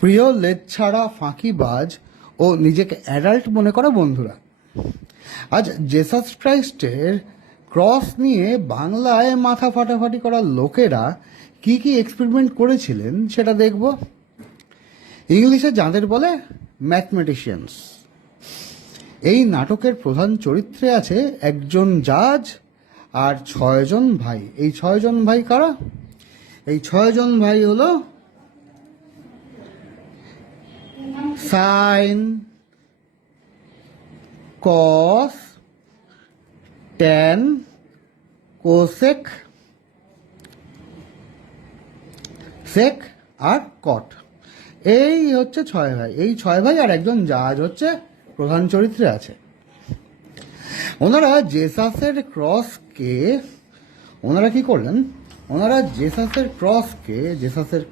প্রিয় লেজছাড়া ফাঁকিবাজ ও নিজেকে অ্যাডাল্ট মনে করা বন্ধুরা, আজ জেসাস ক্রাইস্টের ক্রস নিয়ে বাংলায় মাথা ফাটাফাটি করা লোকেরা কি কি এক্সপেরিমেন্ট করেছিলেন সেটা দেখব। ইংলিশে যাদের বলে ম্যাথমেটিশিয়ানস। এই নাটকের প্রধান চরিত্রে আছে একজন জাজ আর 6জন ভাই। এই 6জন ভাই কারা? এই 6জন ভাই হলো সাইন, কস, ট্যান, কোসেক, সেক আর কট। এই হচ্ছে 6 ভাই। এই 6 ভাই আর একজন জাজ হচ্ছে প্রধান চরিত্রে আছে। ওনারা জেসাসের কি করলেন? ওনারা জেসাসের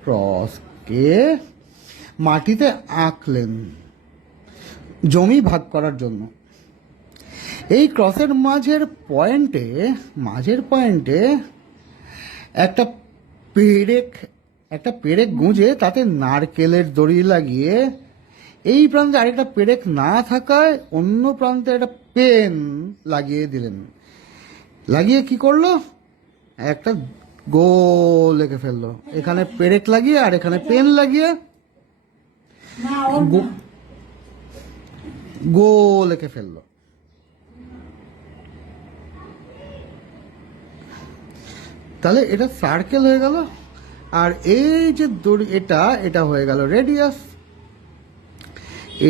ক্রসকে মাটিতে আঁকলেন জমি ভাগ করার জন্য। এই ক্রসের মাঝের পয়েন্টে একটা পেরেক গুঁজে তাতে নারকেলের দড়ি লাগিয়ে, এই প্রান্তে আরেকটা পেরেক না থাকায় অন্য প্রান্তে একটা পেন লাগিয়ে দিলেন। লাগিয়ে কি করলো? একটা গোল এঁকে ফেললো। এখানে পেরেক লাগিয়ে আর এখানে পেন লাগিয়ে গোল এঁকে ফেললো। তাহলে এটা সার্কেল হয়ে গেল। আর এই যে এটা হয়ে গেল রেডিয়াস।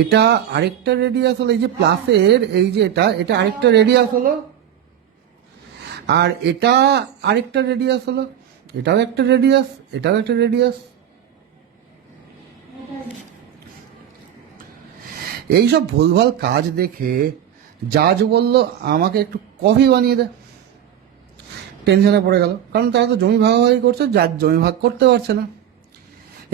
এটা আরেকটা রেডিয়াস হলো, এই যে প্লাসের এই যে এটা আরেকটা রেডিয়াস হলো। আর এটা আরেকটা রেডিয়াস হলো। এটাও একটা রেডিয়াস, এটাও একটা রেডিয়াস। এইসব ভুলভাল কাজ দেখে জাজ বলল, আমাকে একটু কফি বানিয়ে দে। টেনশনে পড়ে গেল, কারণ তারা তো জমি ভাগাভাগি করছে, জাজ জমি ভাগ করতে পারছে না।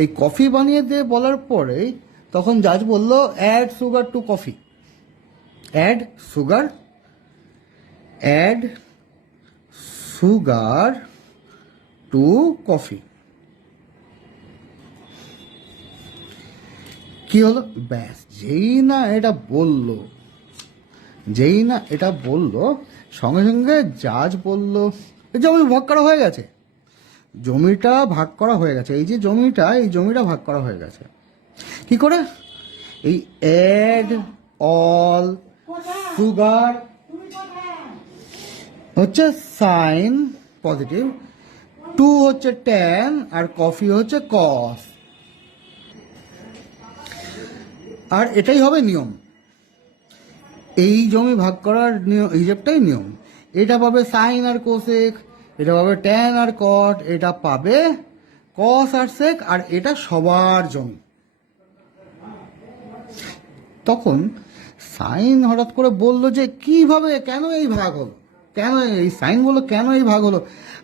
এই কফি বানিয়ে দে বলার পরেই তখন জাজ বলল, add sugar to coffee. Add sugar to coffee. কি হলো? ব্যাস, যেই না এটা বললো সঙ্গে সঙ্গে জাজ বলল, জমি ভাগ করা হয়ে গেছে। জমিটা ভাগ করা হয়ে গেছে। এই যে জমিটা ভাগ করা হয়ে গেছে। কি করে? এই অ্যাড অল সুগার হচ্ছে সাইন পজিটিভ, 2 হচ্ছে ট্যান, আর কফি হচ্ছে কস। আর এটাই হবে নিয়ম। এই জমি ভাগ করার নিয়ম, হিসেবটাই নিয়ম। এটা পাবে সাইন আর কোসেক, এটা পাবে ট্যান আর কট, এটা পাবে কস আর সেক, আর এটা সবার জমি। তখন সাইন হঠাৎ করে বলল যে কিভাবে, কেন এই ভাগ হলো, কেন এই ভাগ হলো,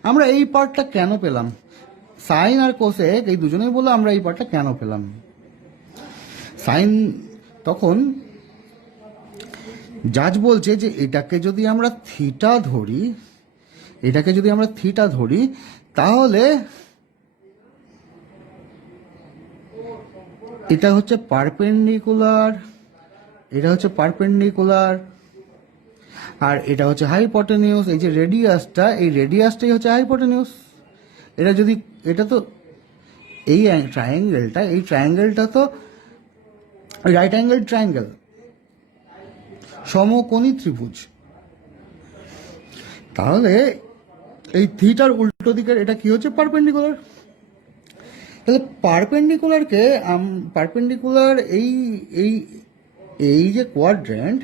আমরা এই পার্টটা কেন পেলাম? সাইন আর কোসেক এই দুজনেই বললো, আমরা এই পার্টটা কেন পেলাম? সাইন তখন জাজ বলছে যে এটাকে যদি আমরা থিটা ধরি তাহলে এটা হচ্ছে পারপেন্ডিকুলার, আর এটা হচ্ছে হাইপোটেনিউস। এই যে রেডিয়াসটাই হচ্ছে হাইপোটেনিউস। এটা তো এই ট্রায়াঙ্গেলটা তো রাইট অ্যাঙ্গেল ট্রায়াঙ্গেল, সমকোণী ত্রিভুজ। তাহলে এই থিটার উল্টো দিকের এটা কি হচ্ছে? পারপেন্ডিকুলার। তাহলে পারপেন্ডিকুলার এই যে কোয়াড্র্যান্ট,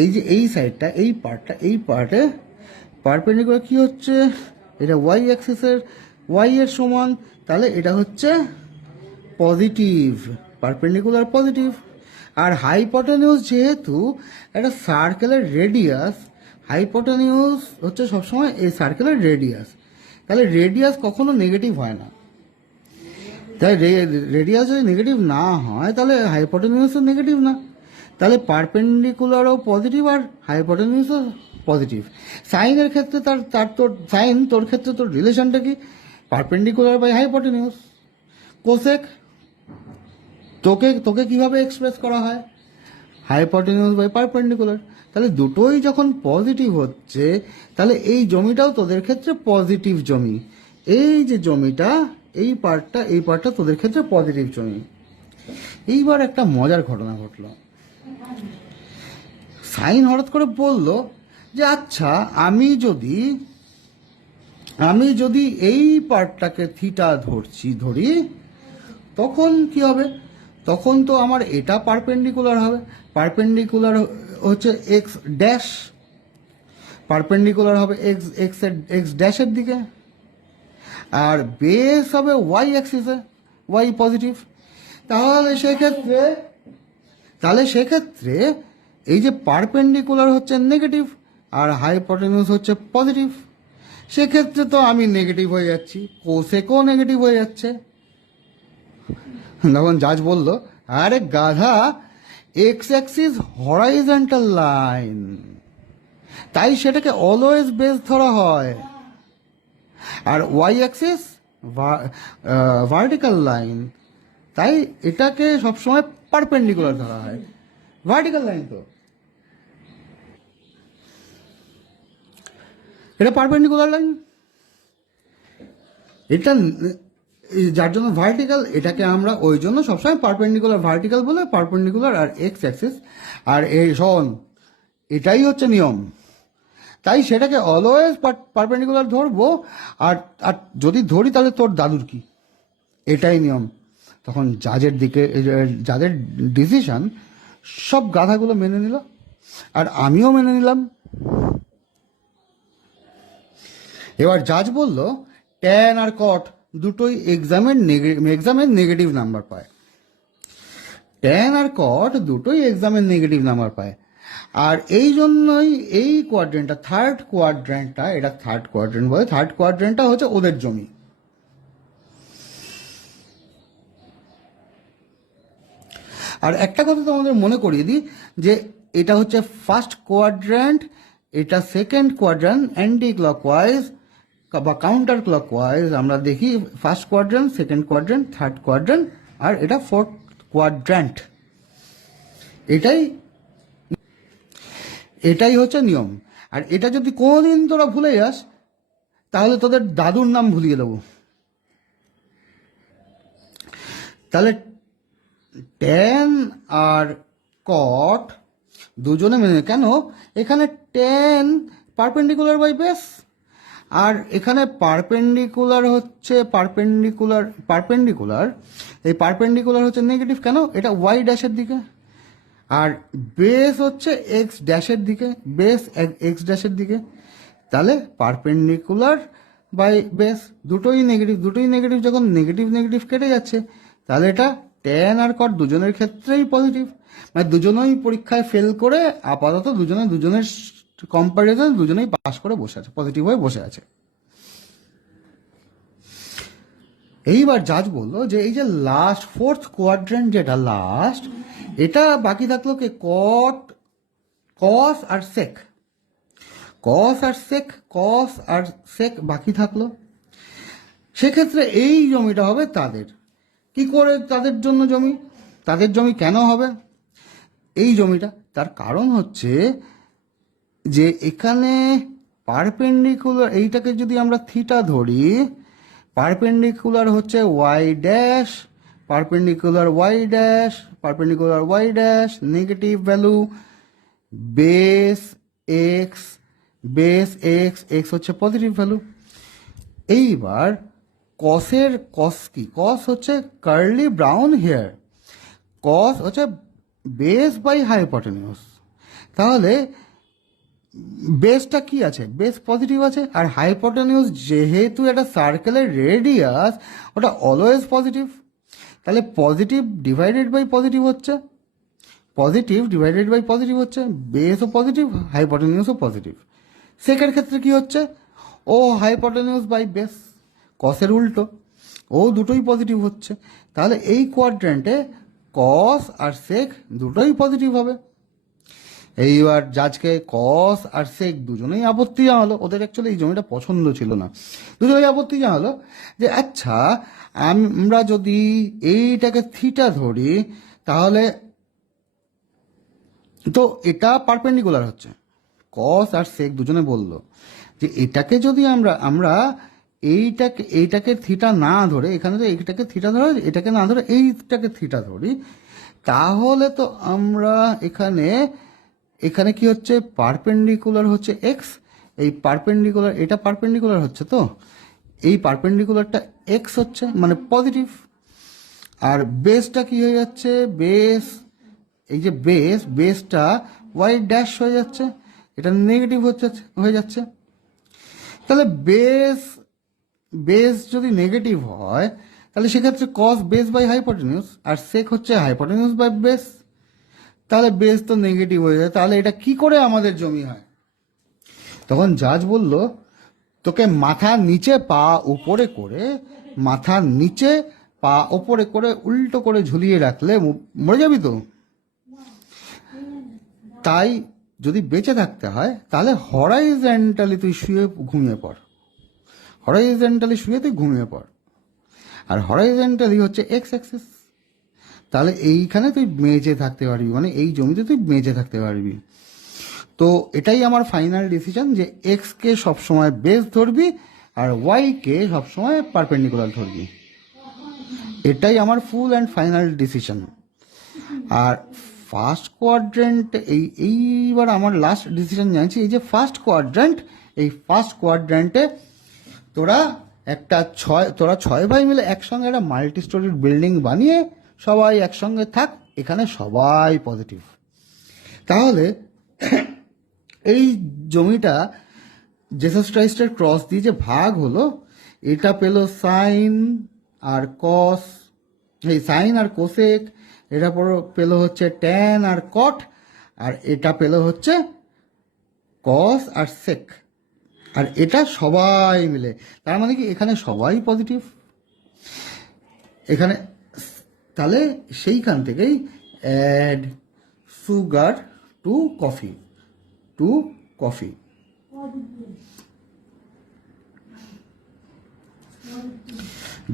এই যে এই সাইডটা, এই পার্টে পারপেন্ডিকুলার কি হচ্ছে? এটা ওয়াই এর সমান। তাহলে এটা হচ্ছে পজিটিভ, পারপেন্ডিকুলার পজিটিভ। আর হাইপোটেনিউস যেহেতু একটা সার্কেলের রেডিয়াস, হাইপোটেনিউস হচ্ছে সবসময় এই সার্কেলের রেডিয়াস। তাহলে রেডিয়াস কখনো নেগেটিভ হয় না। তাই রেডিয়াস যদি নেগেটিভ না হয় তাহলে হাইপোটেনিউসও নেগেটিভ না। তাহলে পারপেন্ডিকুলারও পজিটিভ আর হাইপোটেনিউসও পজিটিভ। সাইনের ক্ষেত্রে তোর ক্ষেত্রে তোর রিলেশনটা কি? Perpendicular by hypotenuse. তোকে তোকে কিভাবে এক্সপ্রেস করা হয়, হাইপোটেনিউজ বাই পারপেন্ডিকুলার। তাহলে দুটোই যখন পজিটিভ হচ্ছে, তাহলে এই জমিটাও তোদের ক্ষেত্রে পজিটিভ জমি। এই যে জমিটা, এই পার্টটা তোদের ক্ষেত্রে পজিটিভ জমি। এইবার একটা মজার ঘটনা ঘটলো। সাইন হঠাৎ করে বলল যে আচ্ছা, আমি যদি এই পার্টটাকে থিটা ধরি, তখন কি হবে? তখন তো আমার এটা পারপেন্ডিকুলার হবে। পারপেন্ডিকুলার হচ্ছে এক্স ড্যাশ, পারপেন্ডিকুলার হবে এক্স ড্যাশের দিকে, আর বেস হবে ওয়াই অ্যাক্সিসে, ওয়াই পজিটিভ। তাহলে সেক্ষেত্রে এই যে পারপেন্ডিকুলার হচ্ছে নেগেটিভ আর হাইপোটেনিউজ হচ্ছে পজিটিভ, সেক্ষেত্রে তো আমি নেগেটিভ হয়ে যাচ্ছি, কোসেকও নেগেটিভ হয়ে যাচ্ছে। তখন জাজ বলল, আরে গাধা, এক্স অ্যাক্সিস হরাইজন্টাল লাইন, তাই সেটাকে অলওয়েজ বেস ধরা হয়, আর ওয়াই অ্যাক্সিস ভার্টিক্যাল লাইন, তাই এটাকে সবসময় পারপেন্ডিকুলার ধরা হয়। ভার্টিক্যাল লাইন তো এটা পারপেন্ডিকুলার লাইন, এটা যার জন্য ভার্টিক্যাল, এটাকে আমরা ওই জন্য সবসময় পারপেন্ডিকুলার ভার্টিক্যাল বলে, পারপেন্ডিকুলার আর এক্স অ্যাক্সিস। আর এই শোন, এটাই হচ্ছে নিয়ম, তাই সেটাকে অলওয়েজ পারপেন্ডিকুলার ধরবো। আর আর যদি ধরি তাহলে তোর দাদুর কি, এটাই নিয়ম। তখন যাদের ডিসিশন সব গাধাগুলো মেনে নিল, আর আমিও মেনে নিলাম। এবার জাজ বলল, ট্যান আর কট দুটোই এক্সামের নেগেটিভ নাম্বার পায়। ট্যান আর কট দুটোই এক্সামের নেগেটিভ নাম্বার পায়, আর এই জন্যই এই কোয়াড্রেন্টটা, থার্ড কোয়াড্রেন্টটা, এটা থার্ড কোয়াড্রেন্ট বলে, থার্ড কোয়াড্রেন্টটা হচ্ছে ওদের জমি। আর একটা কথা তোমাদের মনে করিয়ে দিই যে এটা হচ্ছে ফার্স্ট কোয়াড্রেন্ট, এটা সেকেন্ড কোয়াড্রেন্ট, অ্যান্টি ক্লকওয়াইজ বা কাউন্টার ক্লকওয়াইজ আমরা দেখি, first quadrant, second quadrant, third quadrant, আর এটা ফোর্থ কোয়াড্রেন্ট। এটাই হচ্ছে নিয়ম। আর এটা যদি কোনোদিন তোরা ভুলে যাস, তাহলে তোদের দাদুর নাম ভুলিয়ে দেবো। তাহলে ট্যান আর কট দুজনে মেনে, কেন এখানে ট্যান পারপেন্ডিকুলার বাই বেস, আর এখানে পারপেন্ডিকুলার হচ্ছে পারপেন্ডিকুলার এই পারপেন্ডিকুলার হচ্ছে নেগেটিভ, কেন এটা ওয়াই ড্যাশের দিকে, আর বেস হচ্ছে এক্স ড্যাশের দিকে, বেস এক্স ড্যাশের দিকে। তাহলে পারপেন্ডিকুলার বাই বেস দুটোই নেগেটিভ যখন নেগেটিভ কেটে যাচ্ছে, তাহলে এটা ট্যান আর কট দুজনের ক্ষেত্রেই পজিটিভ। মানে দুজনেই পরীক্ষায় ফেল করে আপাতত দুজনের কম্পারিজন দুজনেই পাস করে বসে আছে, পজিটিভ হয়ে বসে আছে। এইবার জাজ বললো যে এই যে লাস্ট ফোর্থ কোয়াড্রেন্ট, যেটা লাস্ট, এটা বাকি থাকলো কে, কস আর সেক বাকি থাকলো। সেক্ষেত্রে এই জমিটা হবে তাদের। কি করে তাদের জমি কেন হবে এই জমিটা? তার কারণ হচ্ছে যে এখানে পারপেন্ডিকুলার, এইটাকে যদি আমরা থিটা ধরি, পারপেন্ডিকুলার হচ্ছে Y dash, perpendicular Y dash, negative value, base X হচ্ছে পজিটিভ ভ্যালু। এইবার কস হচ্ছে কার্লি ব্রাউন হেয়ার, কস হচ্ছে বেস বাই হাইপোটেনিউস। তাহলে বেসটা কি আছে? বেস পজিটিভ আছে, আর হাইপোটেনিউস যেহেতু একটা সার্কেলের রেডিয়াস, ওটা অলওয়েজ পজিটিভ। তাহলে পজিটিভ ডিভাইডেড বাই পজিটিভ হচ্ছে, বেসও পজিটিভ, হাইপোটেনিউসও পজিটিভ। সেকের ক্ষেত্রে কি হচ্ছে? ও হাইপোটেনিউস বাই বেস, কসের উল্টো, ও দুটোই পজিটিভ হচ্ছে। তাহলে এই কোয়াড্রেন্টে কস আর সেক দুটোই পজিটিভ হবে। এইবার জাজকে কস আর সেক দুজনেই আপত্তি জানালো, ওদের অ্যাকচুয়ালি এই জমিটা পছন্দ ছিল না, দুজনেই আপত্তি জানালো যে আচ্ছা আমরা যদি এইটাকে থিটা ধরি তাহলে তো এটা পারপেন্ডিকুলার হচ্ছে। কস আর সেক দুজনে বলল যে এটাকে যদি আমরা আমরা এইটাকে থিটা না ধরে, এখানে তো এইটাকে থিটা ধরে, এটাকে না ধরে এইটাকে থিটা ধরি, তাহলে তো আমরা এখানে এখানে কি হচ্ছে, পারপেন্ডিকুলার হচ্ছে এক্স, এই পারপেন্ডিকুলার, এটা পারপেন্ডিকুলার হচ্ছে, তো এই পারপেন্ডিকুলারটা এক্স হচ্ছে মানে পজিটিভ। আর বেসটা কি হয়ে যাচ্ছে, বেস, এই যে বেসটা ওয়াই ড্যাশ হয়ে যাচ্ছে, এটা নেগেটিভ হয়ে যাচ্ছে। তাহলে বেস বেস যদি নেগেটিভ হয় তাহলে সেক্ষেত্রে কস বেস বাই হাইপোটেনিউস, আর সেক হচ্ছে হাইপোটেনিউস বাই বেস, তাহলে বেস তো নেগেটিভ হয়ে যায়, তাহলে এটা কি করে আমাদের জমি হয়? তখন জাজ বলল তোকে মাথার নিচে পা উপরে করে, মাথার নিচে পা উপরে করে উল্টো করে ঝুলিয়ে রাখলে মরে যাবি তো, তাই যদি বেঁচে থাকতে হয় তাহলে হরাইজন্টালি তুই শুয়ে ঘুমিয়ে পড়, হরাইজন্টালি শুয়ে তুই ঘুমিয়ে পড়, আর হরাইজন্টালি হচ্ছে এক্স অ্যাক্সিস, তাহলে এইখানে তুই বেঁচে থাকতে পারবি, মানে এই জমিতে তুই বেঁচে থাকতে পারবি। তো এটাই আমার ফাইনাল ডিসিশন যে এক্সকে সবসময় বেস ধরবি আর ওয়াইকে সবসময় পারপেন্ডিকুলার ধরবি, এটাই আমার ফুল অ্যান্ড ফাইনাল ডিসিশন। আর ফার্স্ট কোয়াড্রেন্ট এইবার আমার লাস্ট ডিসিশন জানছি, এই যে ফার্স্ট কোয়াড্রেন্ট, এই ফার্স্ট কোয়াড্রেন্টে তোরা ছয় ভাই মিলে একসঙ্গে একটা মাল্টি স্টোরির বিল্ডিং বানিয়ে সবাই একসঙ্গে থাক, এখানে সবাই পজিটিভ। তাহলে এই জমিটা জেসাস ক্রাইস্টের ক্রস দিয়ে যে ভাগ হলো, এটা পেল সাইন আর কস, এই সাইন আর কোসেক, এটা পেল হচ্ছে ট্যান আর কট, আর এটা পেল হচ্ছে কস আর সেক, আর এটা সবাই মিলে, তার মানে কি এখানে সবাই পজিটিভ এখানে। তাহলে সেইখান থেকেই অ্যাড সুগার টু কফি,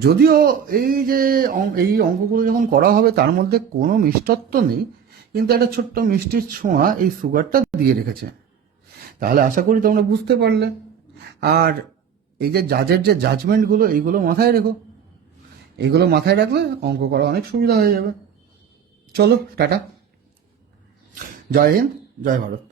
যদিও এই অঙ্কগুলো যখন করা হবে তার মধ্যে কোনো মিষ্টত্ব নেই, কিন্তু একটা ছোট্ট মিষ্টির ছোঁয়া এই সুগারটা দিয়ে রেখেছে। তাহলে আশা করি তোমরা বুঝতে পারলে। আর এই যে জাজের যে জাজমেন্টগুলো, এইগুলো মাথায় রেখো, এইগুলো মাথায় রাখলে অঙ্ক করা অনেক সুবিধা হয়ে যাবে। চলো টাটা, জয় হিন্দ, জয় ভারত।